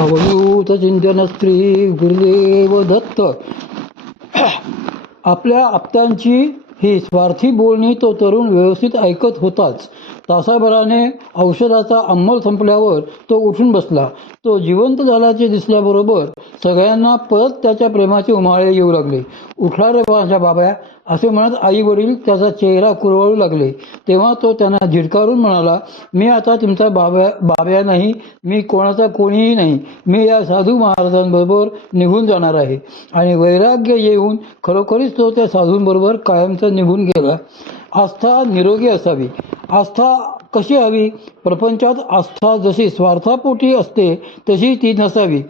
अवधूत चिंतन श्री गुरुदेव दत्त. आपल्या आप्तांची ही स्वार्थी बोलणी तो तरुण व्यवस्थित ऐकत होताच. तासाभराने औषधाचा अंमल संपल्यावर तो उठून बसला. तो जिवंत झाल्याचे दिसल्याबरोबर सगळ्यांना परत त्याच्या प्रेमाचे उमाळे येऊ लागले. उठला रे माझ्या बाब्या, असे म्हणत आई वडील त्याचा चेहरा कुरवळू लागले. तेव्हा तो त्यांना झिडकारून म्हणाला, मी आता तुमचा बाब्या नाही, मी कोणाचा कोणीही नाही. मी या साधू महाराजांबरोबर निघून जाणार आहे. आणि वैराग्य येऊन खरोखरीच तो त्या साधूंबरोबर कायमचा निघून गेला. आस्था निरोगी असावी. आस्था कशी हवी? प्रपंचात आस्था जशी स्वार्थापोटी असते तशी ती नसावी.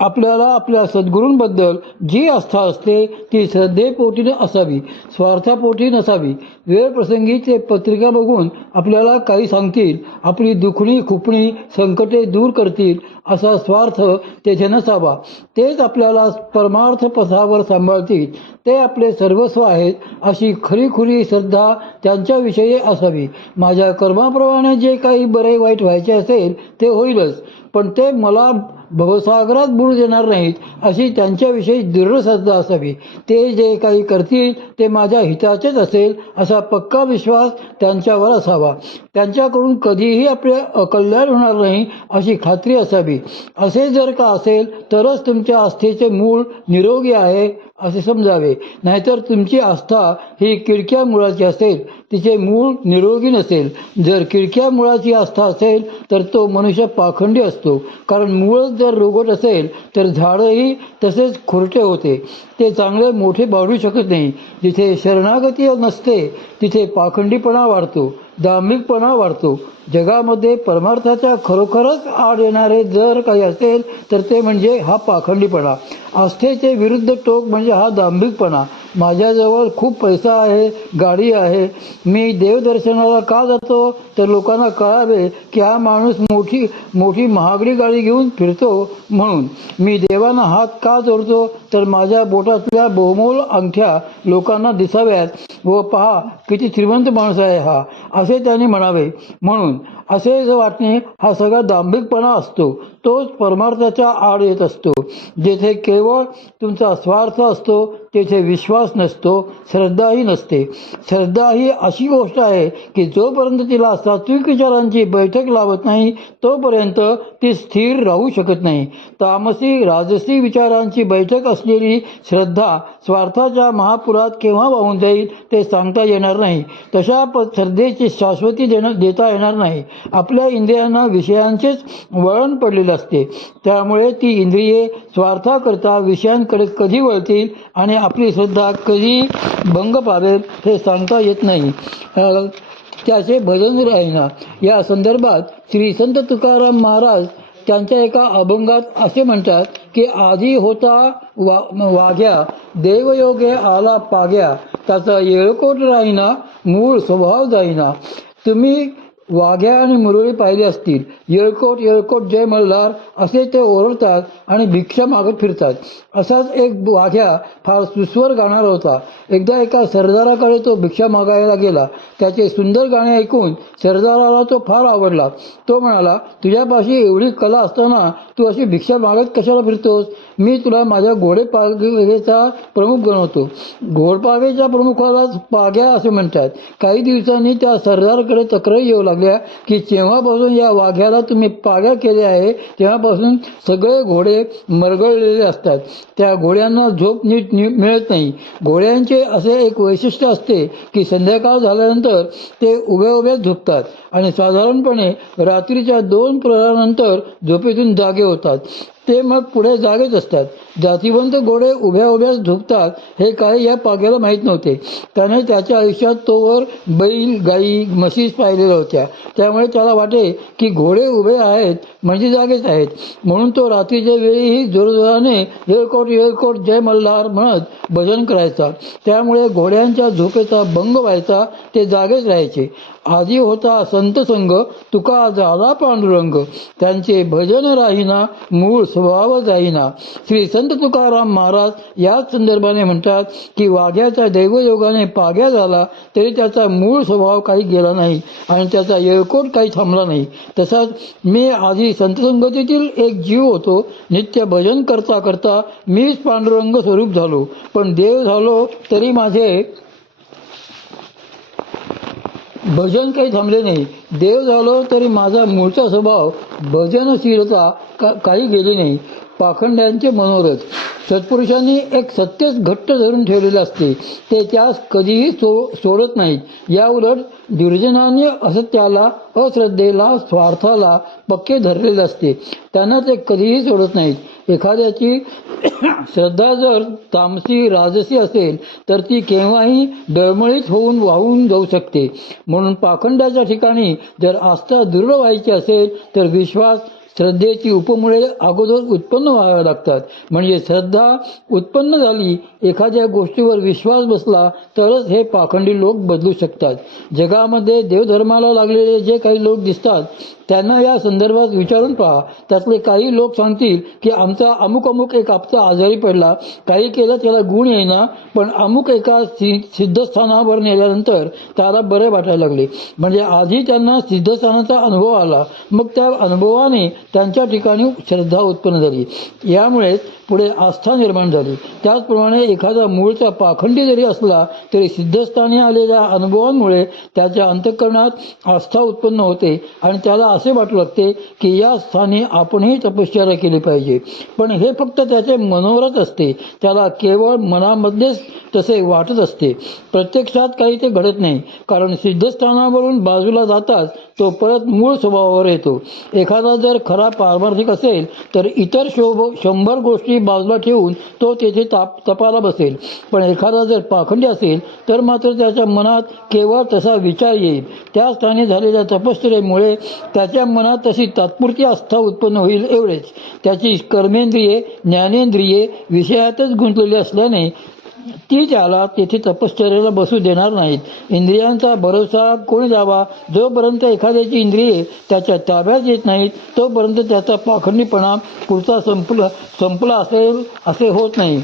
आपल्याला आपल्या सद्गुरूंबद्दल जी आस्था असते ती श्रद्धेपोटीने असावी, स्वार्थापोटी नसावी. वेळ प्रसंगी ते पत्रिका बघून आपल्याला काही सांगतील, आपली दुखणी खुपणी संकटे दूर करतील असा स्वार्थ तेथे नसावा. तेच आपल्याला परमार्थ पथावर सांभाळतील, ते आपले सर्वस्व आहेत अशी खरीखुरी श्रद्धा त्यांच्याविषयी असावी. माझ्या कर्माप्रमाणे जे काही बरे वाईट व्हायचे असेल ते होईलच, पण ते मला भवसागरात बुडू देणार नाहीत अशी त्यांच्याविषयी दृढ श्रद्धा असावी. ते जे काही करतील ते माझ्या हिताचेच असेल असा पक्का विश्वास त्यांच्यावर असावा. त्यांच्याकडून कधीही आपले अकल्याण होणार नाही अशी खात्री असावी. असे जर का असेल तरच तुमच्या आस्थेचे मूळ निरोगी आहे असे समजावे. नाहीतर तुमची आस्था ही किडक्या मुळाची असेल, तिचे मूळ निरोगी नसेल. जर किडक्या मुळाची आस्था असेल तर तो मनुष्य पाखंडी असतो, कारण मूळच जर रोगट असेल तर झाडही तसेच खुरटे होते, ते चांगले मोठे वाढू शकत नाही. जिथे शरणागती नसते तिथे पाखंडीपणा वाढतो, दांभिकपणा वाढतो. जगामध्ये परमार्थाच्या खरोखरच आड येणारे जर काही असेल तर ते म्हणजे हा पाखंडीपणा. आस्थेचे विरुद्ध टोक म्हणजे हा दांभिकपणा. माझ्याजवळ खूप पैसा आहे, गाडी आहे, मी देवदर्शनाला का जातो तर लोकांना कळावे की हा माणूस मोठी मोठी महागडी गाडी घेऊन फिरतो म्हणून. मी देवांना हात का जोडतो तर माझ्या बोटातल्या बहुमोल अंगठ्या लोकांना दिसाव्यात व पहा किती श्रीमंत माणूस आहे हा असे त्यांनी म्हणावे म्हणून. असे वाटणे हा सगळा दांभिकपणा असतो, तोच परमार्थाच्या आड येत असतो. जेथे केवळ तुमचा स्वार्थ असतो तेथे विश्वास नसतो, श्रद्धाही नसते. श्रद्धा ही अशी गोष्ट आहे की जोपर्यंत तिला सात्विक विचारांची बैठक लावत नाही तोपर्यंत ती स्थिर राहू शकत नाही. तामसी राजसी विचारांची बैठक असलेली श्रद्धा स्वार्थाच्या महापुरात केव्हा वाहून जाईल ते सांगता येणार नाही. तशा श्रद्धेची शाश्वती देता येणार नाही. आपल्या इंद्रियांना विषयांचेच वळण पडलेले असते, त्यामुळे ती इंद्रिये स्वार्थाकरता विषयांकडे कधी वळतील आणि आपली श्रद्धा कधी भंग पावेल हे सांगता येत नाही. त्याचे भजन राहीना. या संदर्भात श्री संत तुकाराम महाराज त्यांच्या एका अभंगात असे म्हणतात की आधी होता वाघ्या, देवयोगे आला पाग्या, त्याचा येळकोट राहीना, मूळ स्वभाव जाईना. तुम्ही वाघ्या आणि मुरळी पाहिले असतील. येळकोट येळकोट जय मल्हार असे ते ओरडतात आणि भिक्षा मागत फिरतात. असाच एक वाघ्या फार सुस्वर गाणारा होता. एकदा एका सरदाराकडे तो भिक्षा मागायला गेला. त्याचे सुंदर गाणे ऐकून सरदाराला तो फार आवडला. तो म्हणाला, तुझ्यापाशी एवढी कला असताना तू अशी भिक्षा मागत कशाला फिरतोस? मी तुला माझ्या घोडेपागेचा प्रमुख बनवतो. घोडपागेच्या प्रमुखाला पाग्या असे म्हणतात. काही दिवसांनी त्या सरदाराकडे तक्रारी येऊ लागल्या की जेव्हापासून या वाघ्याला तुम्ही पाग्या केले आहे तेव्हापासून सगळे घोडे मरगळलेले असतात. त्या घोड्यांना झोप नीट मिळत नाही. घोड्यांचे असे एक वैशिष्ट्य असते की संध्याकाळ झाल्यानंतर ते उभ्या उभ्या झोपतात आणि साधारणपणे रात्रीच्या 2 प्रहरानंतर झोपेतून जागे होतात. ते मग पुढे जागेच असतात. जातिवंत घोडे उभ्या उभ्या झोपतात हे काही या पाग्याला माहीत नव्हते. त्याने त्याच्या आयुष्यात तोवर बैल गाई म्हशीच पाहिलेल्या होत्या, त्यामुळे त्याला वाटे की घोडे उभे आहेत म्हणजे जागेच आहेत. म्हणून तो रात्रीच्या वेळीही जोरजोराने येळकोट येळकोट जय मल्हार म्हणत भजन करायचा. त्यामुळे घोड्यांच्या झोपेचा भंग व्हायचा, ते जागेच राहायचे. आधी होता संत संग, तुका झाला पांडुरंग, त्यांचे भजन राहीना, मूळ स्वभावच जाईना. श्री संत तुकाराम महाराज याच संदर्भाने म्हणतात की वाघ्याचा दैवयोगाने पाग्या झाला तरी त्याचा मूळ स्वभाव काही गेला नाही आणि त्याचा येळकोट काही थांबला नाही. तसाच मी आधी संतसंगतीतील एक जीव होतो. नित्य भजन करता करता मीच पांडुरंग स्वरूप झालो. पण देव झालो तरी माझे भजन काही थांबले नाही. देव झालो तरी माझा मूळचा स्वभाव भजनशीलता काही गेली नाही. पाखंड्यांचे मनोरथ. सत्पुरुषांनी एक सत्यच घट्ट धरून ठेवलेले असते, ते त्यास कधीही सोडत नाहीत. या उलट दुर्जनांनी असत्याला, अश्रद्धेला, स्वार्थाला पक्के धरलेले असते, त्यांना ते कधीही सोडत नाहीत. एखाद्याची श्रद्धा जर तामसी राजसी असेल तर ती केव्हाही डळमळीत होऊन वाहून जाऊ शकते. म्हणून पाखंडाच्या ठिकाणी जर आस्था दृढ व्हायची असेल तर विश्वास श्रद्धेची उपमुळे अगोदर उत्पन्न व्हाव्या लागतात. म्हणजे श्रद्धा उत्पन्न झाली, एखाद्या गोष्टीवर विश्वास बसला तरच हे पाखंडी लोक बदलू शकतात. जगामध्ये देवधर्माला लागलेले जे काही लोक दिसतात त्यांना या संदर्भात विचारून पहा. त्यातले काही लोक सांगतील की आमचा अमुक अमुक एक आपचा आजारी पडला, काही केलं त्याला गुण येईना, पण अमुक एका सिद्धस्थानावर नेल्यानंतर त्याला बरे वाटायला लागले. म्हणजे आधी त्यांना सिद्धस्थानाचा अनुभव आला, मग त्या अनुभवाने त्यांच्या ठिकाणी श्रद्धा उत्पन्न झाली. यामुळेच पुढे आस्था निर्माण झाली. त्याचप्रमाणे एखादा मूळचा पाखंडी जरी असला तरी सिद्धस्थानी आलेल्या अनुभवांमुळे त्याच्या अंतःकरणात आस्था उत्पन्न होते आणि त्याला असे वाटू लागते की या स्थानी आपणही तपश्चर्या केली पाहिजे. पण हे फक्त त्याचे मनोरथ असते, त्याला केवळ मनामध्येच तसे वाटत असते. प्रत्यक्षात काही ते घडत नाही, कारण सिद्धस्थानावरून बाजूला जाताच तो परत मूळ स्वभावावर येतो. एखादा जर खरा पारमार्थिक असेल तर इतर 100 गोष्टी बाजूला ठेवून तो तेथे तपाला बसेल. पण एखादा जर पाखंडी असेल तर मात्र त्याच्या मनात केवळ तसा विचार येईल. त्या स्थानी झालेल्या तपश्चर्येमुळे त्याच्या मनात तशी तात्पुरती आस्था उत्पन्न होईल एवढेच. त्याची कर्मेंद्रिये, ज्ञानेंद्रिये विषयातच गुंतलेली असल्याने ती त्याला तेथे तपश्चर्याला बसू देणार नाहीत. इंद्रियांचा भरोसा कोणी द्यावा? जोपर्यंत एखाद्याची इंद्रिये त्याच्या ताब्यात येत नाहीत तोपर्यंत त्याचा पाखंडीपणा पुढचा संपला असेल असे होत नाही.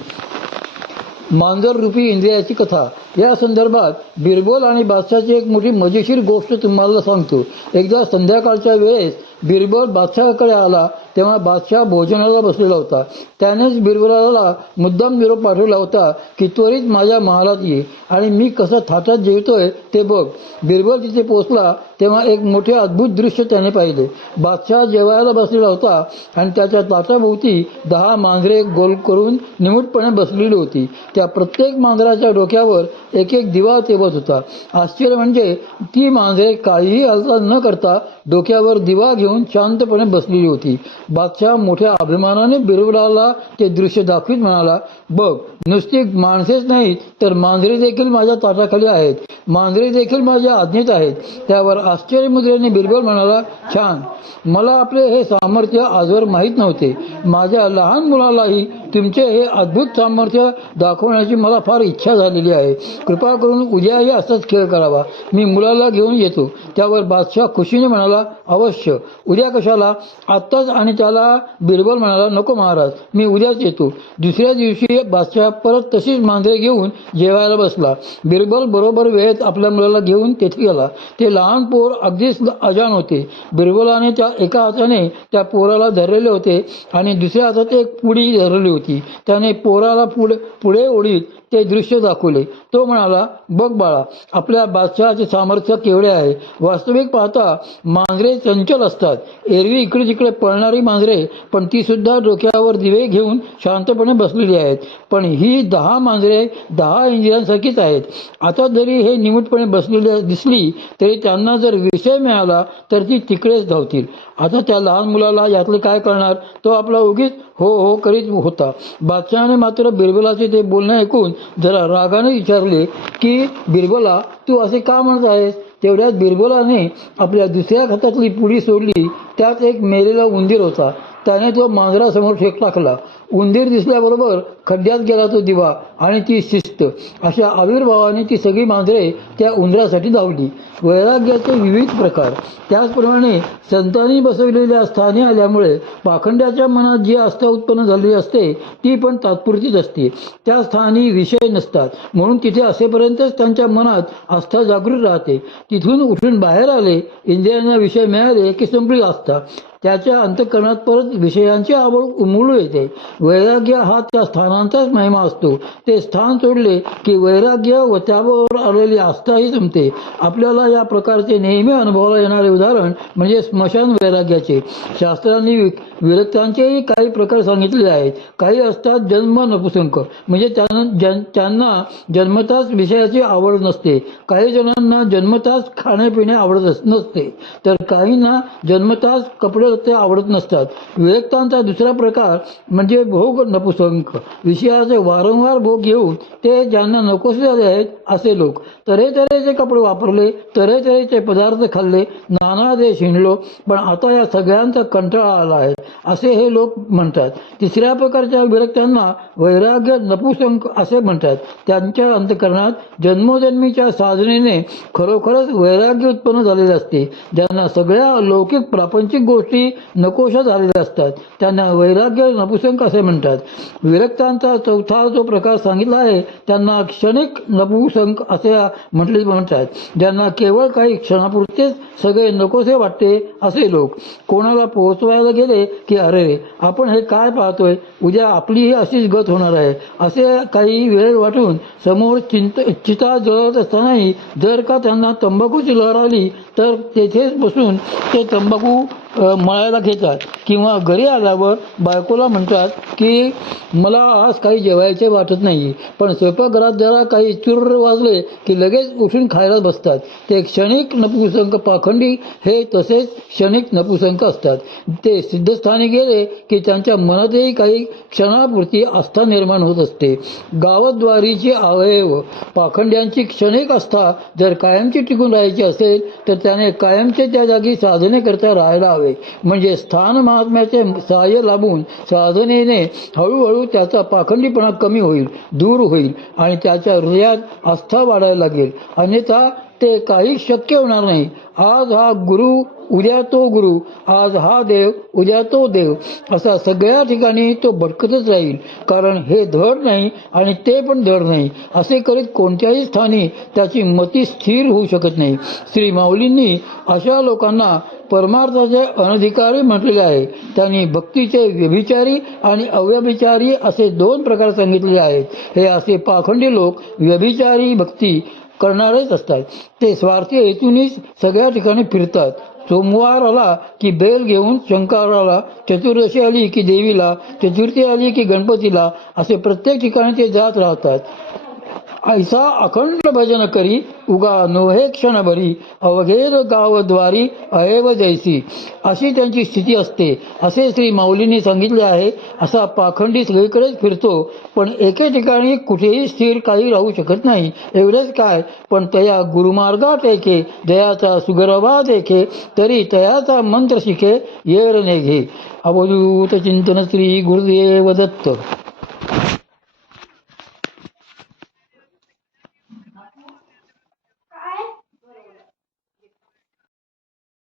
मांजर रूपी इंद्रियाची कथा. या संदर्भात बिरबल आणि बादशाहची एक मोठी मजेशीर गोष्ट तुम्हाला सांगतो. एकदा संध्याकाळच्या वेळेस बिरबल बादशाहाकडे आला तेव्हा बादशाह भोजनाला बसलेला होता. त्यानेच बिरबलाला मुद्दाम निरोप पाठवला होता की त्वरित माझ्या महालात ये आणि मी कसं थाटात जेवतोय ते बघ. बिरबल तिथे पोहोचला तेव्हा एक मोठे अद्भुत दृश्य त्याने पाहिले. बादशाह जेवायला बसलेला होता आणि त्याच्या ताटाभोवती 10 मांजरे गोल करून निमूटपणे बसलेली होती. त्या प्रत्येक मांजराच्या डोक्यावर एक एक दिवा तेवत होता. आश्चर्य म्हणजे ती मांजरे काहीही हालचाल न करता डोक्यावर दिवा घेऊन शांतपणे बसलेली होती. बादशाह मोठ्या अभिमानाने बिरबलाला ते दृश्य दाखवीत म्हणाला, बघ, नुसती माणसेच नाहीत तर मांजरे देखील माझ्या ताटाखाली आहेत, मांजरे देखील माझ्या आज्ञेत आहेत. त्यावर आश्चर्यमुद्रेने बिरबल म्हणाला, छान, मला आपले हे सामर्थ्य आजवर माहीत नव्हते. माझ्या लहान मुलालाही तुमचे हे अद्भुत सामर्थ्य दाखवण्याची मला फार इच्छा झालेली आहे. कृपा करून उद्याही असाच खेळ करावा. मी मुलाला घेऊन येतो. त्यावर बादशाह खुशीने म्हणाला, अवश्य. उद्या कशाला? आत्ताच. आणि त्याला बिरबल म्हणाला, नको महाराज, मी उद्याच येतो. दुसऱ्या दिवशी बादशाह परत तशीच मांजरे घेऊन जेवायला बसला. बिरबल बरोबर वेळेत आपल्या मुलाला घेऊन तेथे गेला. ते लहान पोर अगदीच अजाण होते. बिरबलाने त्या एका हाताने त्या पोराला धरलेले होते आणि दुसऱ्या हातात एक पुडी धरलेली होती. त्याने पोराला पुढे ओढीत ते दृश्य दाखवले. तो म्हणाला, बघ बाळा, आपल्या बादशहाचे सामर्थ्य केवढे आहे. वास्तविक पाहता मांजरे चंचल असतात, एरवी इकडे तिकडे पळणारी मांजरे, पण ती सुद्धा डोक्यावर दिवे घेऊन शांतपणे बसलेली आहेत. पण ही 10 मांजरे 10 इंद्रियांसारखीच आहेत. आता जरी हे निमूटपणे बसलेली दिसली तरी त्यांना जर विषय मिळाला तर ती तिकडेच धावतील. आता त्या लहान मुलाला यातले काय कळणार? तो आपला उगीच हो हो करीत होता. बादशहाने मात्र बिरबलाचे ते बोलणे ऐकून जरा रागाने विचारले की, बिरबला, तू असे का म्हणत आहेस? तेवढ्यात बिरबलाने आपल्या दुसऱ्या हातातली पुडी सोडली. त्यात एक मेलेला उंदीर होता. त्याने तो मांजरासमोर फेक टाकला. उंदीर दिसल्याबरोबर खड्ड्यात गेला तो दिवा आणि ती शिस्त अशा आविर्भावाने ती सगळी मांजरे त्या उंदरासाठी धावली. वैराग्याचे विविध प्रकार. त्याचप्रमाणे संतांनी बसविलेल्या स्थानी आल्यामुळे पाखंड्याच्या मनात जी आस्था उत्पन्न झालेली असते ती पण तात्पुरतीच असते. त्या स्थानी विषय नसतात म्हणून तिथे असेपर्यंतच त्यांच्या मनात आस्था जागृत राहते. तिथून उठून बाहेर आले, इंद्रियांना विषय मिळाले की संपली आस्था. त्याच्या अंतःकरणात परत विषयांची आवड उमलू येते. वैराग्य हा त्या स्थानांचाच महिमा असतो. ते स्थान सोडले की वैराग्य व त्याबरोबर आलेली आस्थाही संपते. आपल्याला या प्रकारचे नेहमी अनुभवाला येणारे उदाहरण म्हणजे स्मशान वैराग्याचे. शास्त्रांनी विरक्तांचेही काही प्रकार सांगितलेले आहेत. काही असतात जन्म नपुसंक, म्हणजे त्यांना जन्मताच विषयाची आवड नसते. काही जणांना जन्मताच खाण्यापिणे आवडत नसते, तर काहींना जन्मताच कपडे ते आवडत नसतात. विरक्तांचा दुसरा प्रकार म्हणजे भोग नपुसंक. विषयाचे वारंवार भोग घेऊन ते ज्यांना नकोसे झाले आहेत असे लोक. तऱ्हेतऱ्हेचे कपडे वापरले, तऱ्हेतऱ्हेचे पदार्थ खाल्ले, नाना देश हिंडलो, पण आता या सगळ्यांचा कंटाळा आला आहे असे हे लोक म्हणतात. तिसऱ्या प्रकारच्या विरक्तांना वैराग्य नपुसंक असे म्हणतात. त्यांच्या अंतःकरणात जन्मोजन्मीच्या साधनेने खरोखरच वैराग्य उत्पन्न झालेले असते. ज्यांना सगळ्या अलौकिक प्रापंचिक गोष्टी नकोशा झालेल्या असतात त्यांना वैराग्य नपुसंक असे म्हणतात. विरक्तांचा चौथा जो प्रकार सांगितला आहे त्यांना क्षणिक नपुसंक असे म्हणतात. ज्यांना केवळ काही क्षणापुरतेच सगळे नकोसे वाटते असे लोक. कोणाला पोहोचवायला गेले की अरे आपण हे काय पाहतोय, उद्या आपलीही अशीच गत होणार आहे असे काही वेळ वाटून समोर चिता जळत असतानाही जर का त्यांना तंबाखूची लहर आली तर तेथेच बसून ते तंबाखू मळायला घेतात. किंवा घरी आल्यावर बायकोला म्हणतात की मला आज काही जेवायचे वाटत नाही, पण स्वयंपाकघरात जरा काही चुर्र वाजले की लगेच उठून खायला बसतात. ते क्षणिक नपुसंक पाखंडी हे तसेच क्षणिक नपुसंक असतात. ते सिद्धस्थानी गेले की त्यांच्या मनातही काही क्षणापुरती आस्था निर्माण होत असते. गावद्वारीची अवयव. पाखंड्यांची क्षणिक आस्था जर कायमची टिकून राहायची असेल तर त्याने कायमचे त्या जागी साधने करता राहायला हवे. म्हणजे स्थान महात्म्याचे सहाय्य लाभून साधनेने हळूहळू त्याचा पाखंडीपणा कमी होईल, दूर होईल आणि त्याच्या हृदयात आस्था वाढायला लागेल. अन्यथा ते काही शक्य होणार नाही. आज हा गुरु उद्या तो गुरु, आज हा देव उद्या तो देव असा सगळ्या ठिकाणी तो भटकतच राहील. कारण हे धड नाही आणि ते पण धड नाही असे करीत कोणत्याही स्थानी त्याची मती स्थिर होऊ शकत नाही. श्री माऊलींनी अशा लोकांना परमार्थाचे अनधिकारी म्हटलेले आहे. त्यांनी भक्तीचे व्यभिचारी आणि अव्यभिचारी असे दोन प्रकार सांगितलेले आहेत. हे असे पाखंडी लोक व्यभिचारी भक्ती करणारेच असतात. ते स्वार्थी हेतूनच सगळ्या ठिकाणी फिरतात. सोमवार आला की बेल घेऊन शंकराला, चतुर्दशी आली की देवीला, चतुर्थी आली की गणपतीला असे प्रत्येक ठिकाणी ते जात राहतात. ऐसा अखंड भजन करी उगा नोहे क्षणभरी अवघेर गावद्वारी अहेव जैसी अशी त्यांची स्थिती असते असे श्री माऊलींनी सांगितले आहे. असा पाखंडी सगळीकडेच फिरतो पण एके ठिकाणी कुठेही स्थिर काही राहू शकत नाही. एवढेच काय, पण तया गुरुमार्गात एके दयाचा सुगरवा देखे तरी तयाचा मंत्र शिके येर नेघे. अवधूत चिंतन श्री गुरुदेव दत्त.